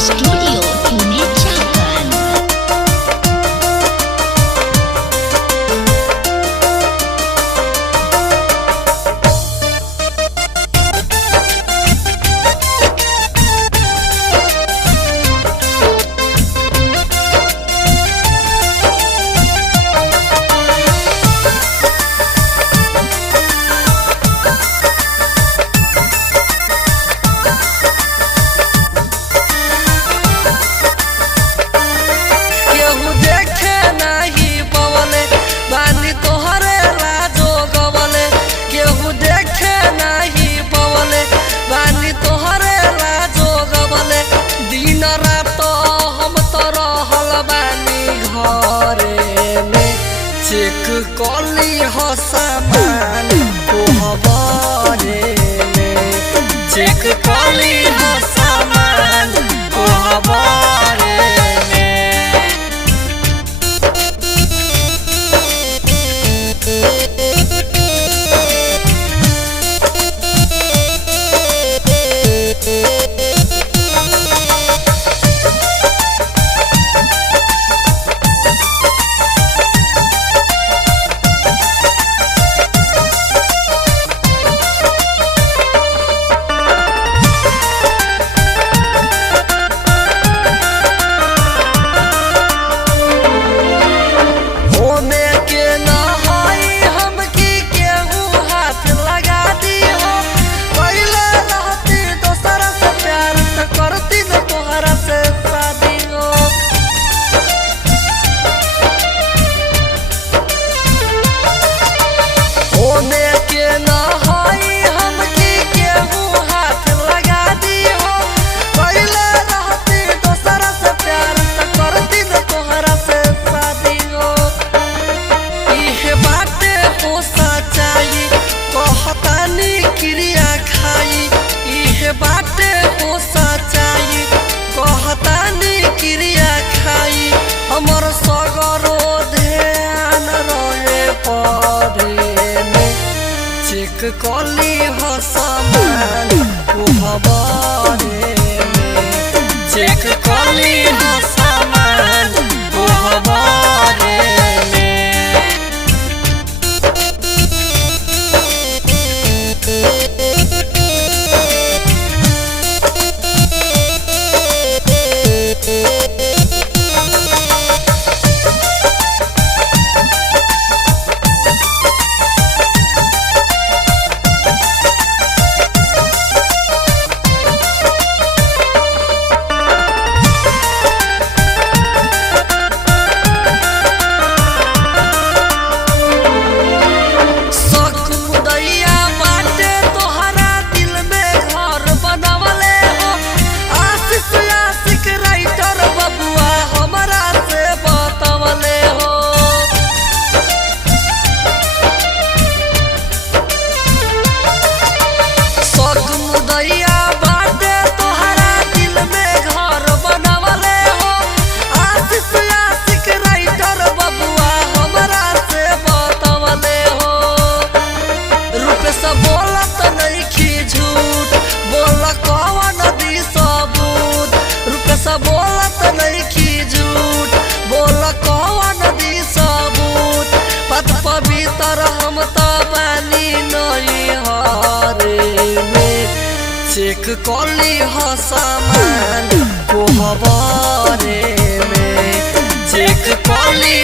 Studio Unit Japan. केहू देखे नहीं पवले बानी तोहरे लाजो गवले। केहू देखे नहीं पवले बानी तोहरे लाजो गवले। दिन रात हम तो रहल बानी घरे में। चेक कली हो सामान कोहबरे में। चेक कली हो सामान कोहबरे में। होने के न हई हमकी केहू हाथ लगा दी हो। पहले रहती दोसरा से प्यार त करती न तोहरा से शादी हो। होने के न हई हमकी केहू हाथ लगा दी हो। पहले रहती दोसरा से प्यार त करती न तोहरा से शादी हो। इहे बाटे हो सच्चाई कहतानी क्रिया खाई। इहे बाटे हो सच्चाई कहतानी क्रिया खाई। हमर सगरो ध्यान रहे पढ़े में। चेक कली हो सामान कोहबरे में। चेक कली हो सामान कोहबरे में। सकुदैया बाटे तोहरा दिल में घर बनवले हो। आशिक आशिक राइटर बबुआ हमरा से बतवले हो। सकुदैया बाटे तोहरा दिल में घर बनवले हो। आशिक आशिक राइटर बबुआ हमरा से बतवले हो। रूपेश बोलत नइखी झूठ बोल कवन दी सबूत। रूपेश बोलत नइखी झूठ बोल कवन दी सबूत। पत पवित्र हम त बानी नहीं हरे में। चेक कली हो सामान कोहबरे में। चेक कली